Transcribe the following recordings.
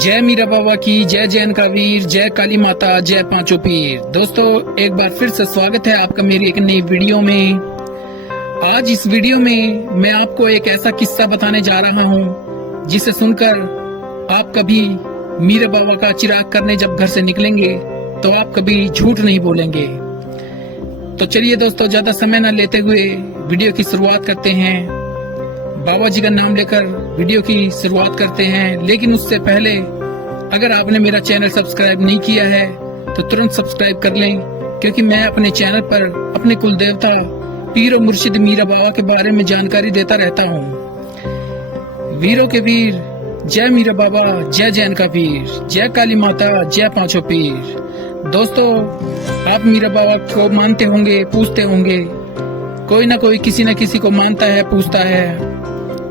जय मीरा बाबा की, जय जैन का वीर, जय काली माता, जय पांचों पीर। दोस्तों एक बार फिर से स्वागत है आपका मेरी एक नई वीडियो में। आज इस वीडियो में मैं आपको एक ऐसा किस्सा बताने जा रहा हूँ जिसे सुनकर आप कभी मीरा बाबा का चिराग करने जब घर से निकलेंगे तो आप कभी झूठ नहीं बोलेंगे। तो चलिए दोस्तों, ज्यादा समय न लेते हुए वीडियो की शुरुआत करते हैं। बाबा जी का नाम लेकर वीडियो की शुरुआत करते हैं, लेकिन उससे पहले अगर आपने मेरा चैनल सब्सक्राइब नहीं किया है तो तुरंत सब्सक्राइब कर लें, क्योंकि मैं अपने चैनल पर अपने कुल देवता पीर और मुर्शिद मीरा बाबा के बारे में जानकारी देता रहता हूँ। वीरों के वीर, जय मीरा बाबा, जय जैन का वीर, जय काली माता, जय पांचों पीर। दोस्तों आप मीरा बाबा को मानते होंगे, पूछते होंगे, कोई ना कोई किसी न किसी को मानता है, पूछता है।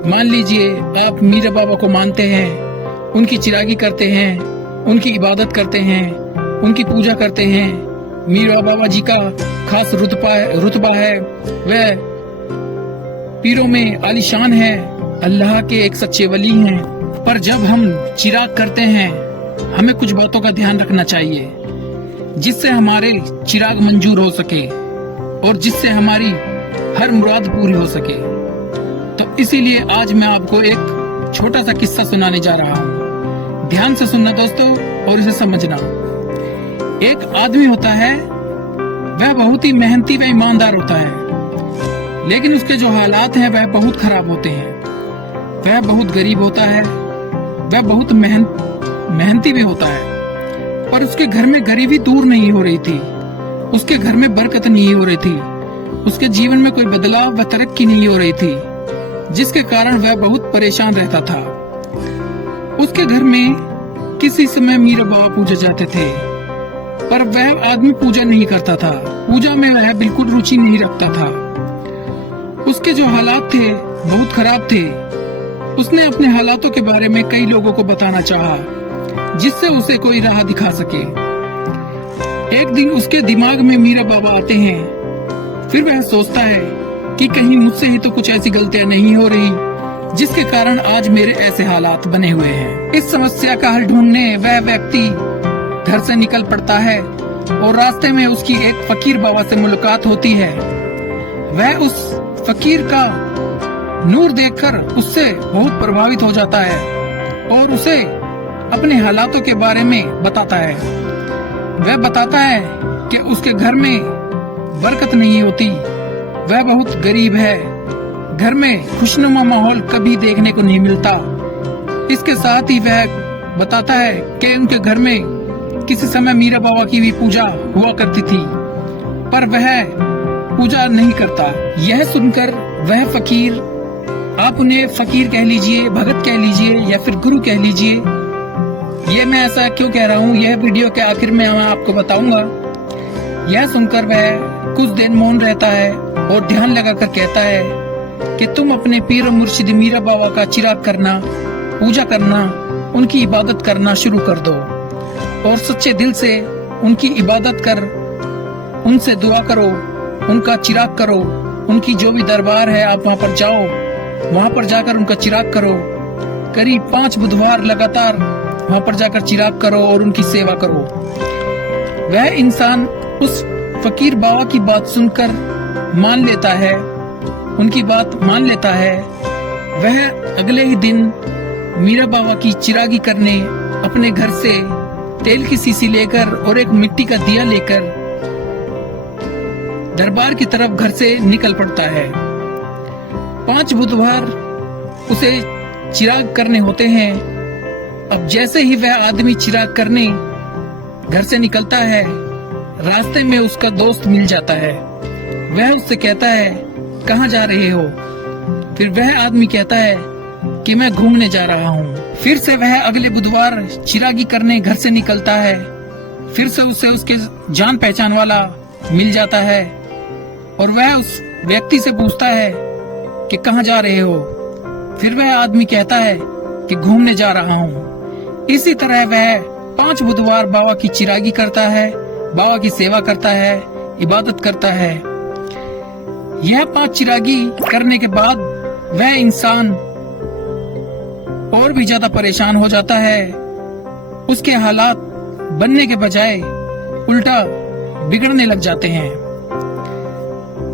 मान लीजिए आप मीरा बाबा को मानते हैं, उनकी चिरागी करते हैं, उनकी इबादत करते हैं, उनकी पूजा करते हैं। मीरा बाबा जी का खास रुतबा है, वह पीरों में आलीशान है, अल्लाह के एक सच्चे वली हैं। पर जब हम चिराग करते हैं हमें कुछ बातों का ध्यान रखना चाहिए जिससे हमारे चिराग मंजूर हो सके और जिससे हमारी हर मुराद पूरी हो सके। तो इसीलिए आज मैं आपको एक छोटा सा किस्सा सुनाने जा रहा हूँ। ध्यान से सुनना दोस्तों और इसे समझना। एक आदमी होता है, वह बहुत ही मेहनती व ईमानदार होता है, लेकिन उसके जो हालात हैं वह बहुत खराब होते हैं। वह बहुत गरीब होता है, वह बहुत मेहनती भी होता है, पर उसके घर में गरीबी दूर नहीं हो रही थी, उसके घर में बरकत नहीं हो रही थी, उसके जीवन में कोई बदलाव व तरक्की नहीं हो रही थी, जिसके कारण वह बहुत परेशान रहता था। उसके घर में किसी समय मीरा बाबा पूजे जाते थे, पर वह आदमी पूजा नहीं करता था, पूजा में वह बिल्कुल रुचि नहीं रखता था। उसके जो हालात थे बहुत खराब थे। उसने अपने हालातों के बारे में कई लोगों को बताना चाहा, जिससे उसे कोई राह दिखा सके। एक दिन उसके दिमाग में मीरा बाबा आते हैं। फिर वह सोचता है कि कहीं मुझसे ही तो कुछ ऐसी गलतियां नहीं हो रही जिसके कारण आज मेरे ऐसे हालात बने हुए हैं। इस समस्या का हल ढूंढने वह व्यक्ति घर से निकल पड़ता है और रास्ते में उसकी एक फकीर बाबा से मुलाकात होती है। वह उस फकीर का नूर देखकर उससे बहुत प्रभावित हो जाता है और उसे अपने हालातों के बारे में बताता है। वह बताता है कि उसके घर में बरकत नहीं होती, वह बहुत गरीब है, घर में खुशनुमा माहौल कभी देखने को नहीं मिलता। इसके साथ ही वह बताता है कि उनके घर में किसी समय मीरा बाबा की भी पूजा हुआ करती थी, पर वह पूजा नहीं करता। यह सुनकर वह फकीर, आप उन्हें फकीर कह लीजिए, भगत कह लीजिए या फिर गुरु कह लीजिए, ये मैं ऐसा क्यों कह रहा हूँ यह वीडियो के आखिर में मैं आपको बताऊंगा। यह सुनकर वह कुछ दिन मौन रहता है और ध्यान लगाकर कहता है कि तुम अपने पीर और मुर्शिद मीरा बाबा का चिराग करना, पूजा करना, उनकी इबादत करना शुरू कर दो और सच्चे दिल से उनकी इबादत कर, उनसे दुआ करो, उनका चिराग करो। उनकी जो भी दरबार है आप वहाँ पर जाओ, वहाँ पर जाकर उनका चिराग करो। करीब 5 बुधवार लगातार वहाँ पर जाकर चिराग करो और उनकी सेवा करो। वह इंसान उस फकीर बाबा की बात सुनकर मान लेता है, उनकी बात मान लेता है। वह अगले ही दिन मीरा बाबा की चिरागी करने अपने घर से तेल की शीशी लेकर और एक मिट्टी का दिया लेकर दरबार की तरफ घर से निकल पड़ता है। 5 बुधवार उसे चिराग करने होते हैं। अब जैसे ही वह आदमी चिराग करने घर से निकलता है, रास्ते में उसका दोस्त मिल जाता है। वह उससे कहता है कहाँ जा रहे हो? फिर वह आदमी कहता है कि मैं घूमने जा रहा हूँ। फिर से वह अगले बुधवार चिरागी करने घर से निकलता है। फिर से उसे उसके जान पहचान वाला मिल जाता है और वह उस व्यक्ति से पूछता है कि कहाँ जा रहे हो? फिर वह आदमी कहता है कि घूमने जा रहा हूँ। इसी तरह वह 5 बुधवार बाबा की चिरागी करता है, बाबा की सेवा करता है, इबादत करता है। यह 5 चिरागी करने के बाद वह इंसान और भी ज्यादा परेशान हो जाता है। उसके हालात बनने के बजाय उल्टा बिगड़ने लग जाते हैं।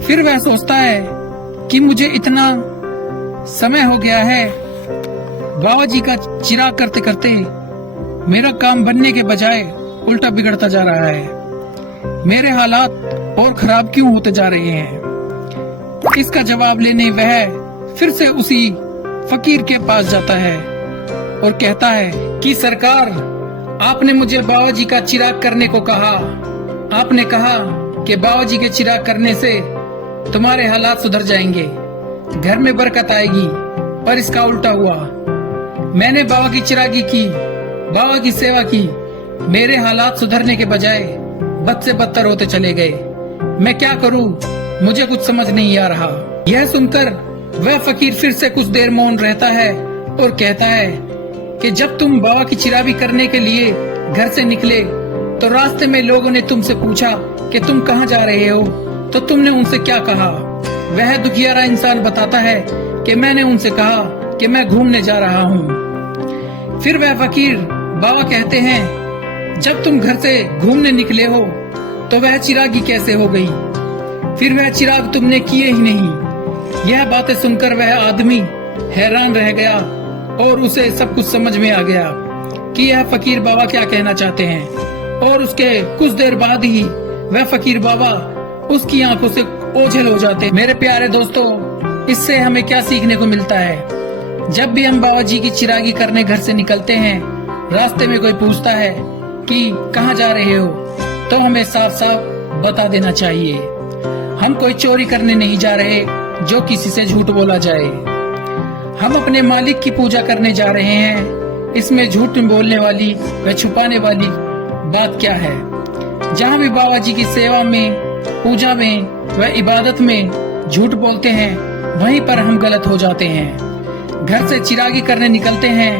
फिर वह सोचता है कि मुझे इतना समय हो गया है, बाबा जी का चिराग करते करते मेरा काम बनने के बजाय उल्टा बिगड़ता जा रहा है। मेरे हालात और खराब क्यों होते जा रहे हैं? इसका जवाब लेने वह फिर से उसी फकीर के पास जाता है और कहता है कि सरकार, आपने मुझे बाबा जी का चिराग करने को कहा। आपने कहा कि बाबा जी के चिराग करने से तुम्हारे हालात सुधर जाएंगे, घर में बरकत आएगी, पर इसका उल्टा हुआ। मैंने बाबा की चिरागी की, बाबा की सेवा की, मेरे हालात सुधरने के बजाय बद से बदतर होते चले गए। मैं क्या करूं? मुझे कुछ समझ नहीं आ रहा। यह सुनकर वह फकीर फिर से कुछ देर मौन रहता है और कहता है कि जब तुम बाबा की चिरागी करने के लिए घर से निकले तो रास्ते में लोगों ने तुमसे पूछा कि तुम कहाँ जा रहे हो, तो तुमने उनसे क्या कहा? वह दुखियारा इंसान बताता है कि मैंने उनसे कहा कि मैं घूमने जा रहा हूँ। फिर वह फकीर बाबा कहते हैं, जब तुम घर से घूमने निकले हो तो वह चिरागी कैसे हो गई? फिर वह चिराग तुमने किए ही नहीं। यह बातें सुनकर वह आदमी हैरान रह गया और उसे सब कुछ समझ में आ गया कि यह फकीर बाबा क्या कहना चाहते हैं। और उसके कुछ देर बाद ही वह फकीर बाबा उसकी आंखों से ओझल हो जाते। मेरे प्यारे दोस्तों, इससे हमें क्या सीखने को मिलता है? जब भी हम बाबा जी की चिरागी करने घर से निकलते हैं, रास्ते में कोई पूछता है कि कहाँ जा रहे हो, तो हमें साफ साफ बता देना चाहिए। हम कोई चोरी करने नहीं जा रहे जो किसी से झूठ बोला जाए। हम अपने मालिक की पूजा करने जा रहे हैं, इसमें झूठ बोलने वाली व छुपाने वाली बात क्या है? जहाँ भी बाबा जी की सेवा में, पूजा में व इबादत में झूठ बोलते हैं, वहीं पर हम गलत हो जाते हैं। घर से चिरागी करने निकलते हैं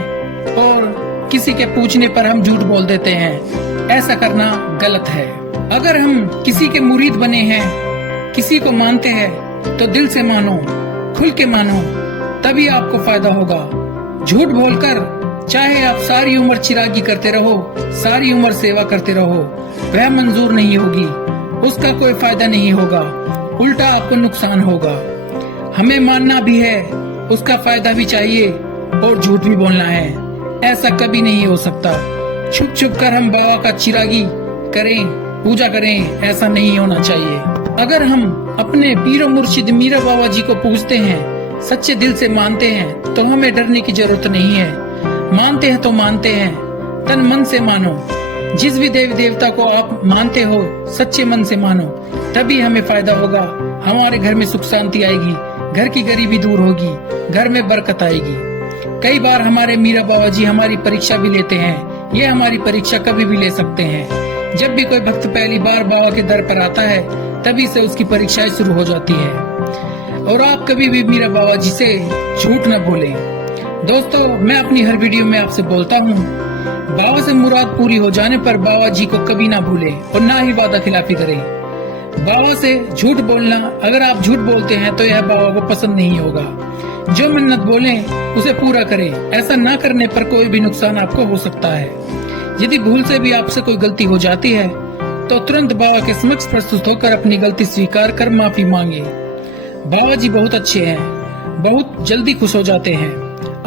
और किसी के पूछने पर हम झूठ बोल देते हैं। ऐसा करना गलत है। अगर हम किसी के मुरीद बने हैं, किसी को मानते हैं, तो दिल से मानो, खुल के मानो, तभी आपको फायदा होगा। झूठ बोलकर चाहे आप सारी उम्र चिरागी करते रहो, सारी उम्र सेवा करते रहो, वह मंजूर नहीं होगी, उसका कोई फायदा नहीं होगा, उल्टा आपको नुकसान होगा। हमें मानना भी है, उसका फायदा भी चाहिए और झूठ भी बोलना है। ऐसा कभी नहीं हो सकता। छुप छुप कर हम बाबा का चिरागी करें, पूजा करें, ऐसा नहीं होना चाहिए। अगर हम अपने पीरो मुर्शिद मीरा बाबा जी को पूजते हैं, सच्चे दिल से मानते हैं, तो हमें डरने की जरूरत नहीं है। मानते हैं तो मानते हैं, तन मन से मानो। जिस भी देवी देवता को आप मानते हो, सच्चे मन से मानो, तभी हमें फायदा होगा। हमारे घर में सुख शांति आएगी, घर की गरीबी दूर होगी, घर में बरकत आएगी। कई बार हमारे मीरा बाबा जी हमारी परीक्षा भी लेते हैं। ये हमारी परीक्षा कभी भी ले सकते हैं। जब भी कोई भक्त पहली बार बाबा के दर पर आता है, तभी से उसकी परीक्षाएं शुरू हो जाती है। और आप कभी भी मीरा बाबा जी से झूठ न बोलें। दोस्तों, मैं अपनी हर वीडियो में आपसे बोलता हूँ, बाबा से मुराद पूरी हो जाने पर बाबा जी को कभी ना भूलें और ना ही वादा खिलाफी करें। बाबा से झूठ बोलना, अगर आप झूठ बोलते हैं तो यह बाबा को पसंद नहीं होगा। जो मन्नत बोलें उसे पूरा करें। ऐसा ना करने पर कोई भी नुकसान आपको हो सकता है। यदि भूल से भी आपसे कोई गलती हो जाती है तो तुरंत बाबा के समक्ष प्रस्तुत होकर अपनी गलती स्वीकार कर माफी मांगे। बाबा जी बहुत अच्छे हैं, बहुत जल्दी खुश हो जाते हैं।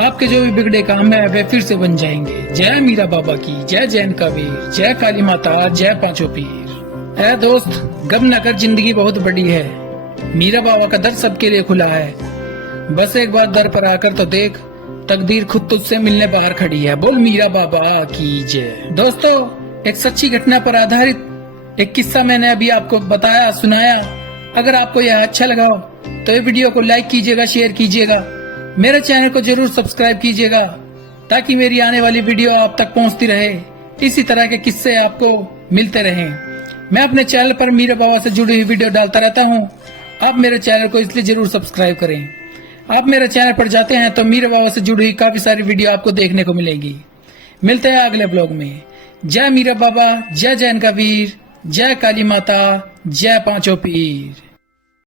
आपके जो भी बिगड़े काम है वे फिर से बन जाएंगे। जय मीरा बाबा की, जय जैन कबीर, जय काली माता, जय पांचों पीर। ऐ दोस्त, गम न कर, जिंदगी बहुत बड़ी है। मीरा बाबा का दर सबके लिए खुला है। बस एक बार दर पर आकर तो देख, तकदीर खुद तुझसे मिलने बाहर खड़ी है। बोल मीरा बाबा की जय। दोस्तों, एक सच्ची घटना पर आधारित एक किस्सा मैंने अभी आपको बताया, सुनाया। अगर आपको यह अच्छा लगा हो तो ये वीडियो को लाइक कीजिएगा, शेयर कीजिएगा, मेरे चैनल को जरूर सब्सक्राइब कीजिएगा, ताकि मेरी आने वाली वीडियो आप तक पहुंचती रहे। इसी तरह के किस्से आपको मिलते रहें। मैं अपने चैनल पर मीरा बाबा से जुड़ी हुई वीडियो डालता रहता हूं। आप मेरे चैनल को इसलिए जरूर सब्सक्राइब करें। आप मेरे चैनल पर जाते हैं तो मीरा बाबा से जुड़ी हुई काफी सारी वीडियो आपको देखने को मिलेगी। मिलते हैं अगले ब्लॉग में। जय मीरा बाबा, जय जैन कबीर, जय काली माता, जय पांचों पीर।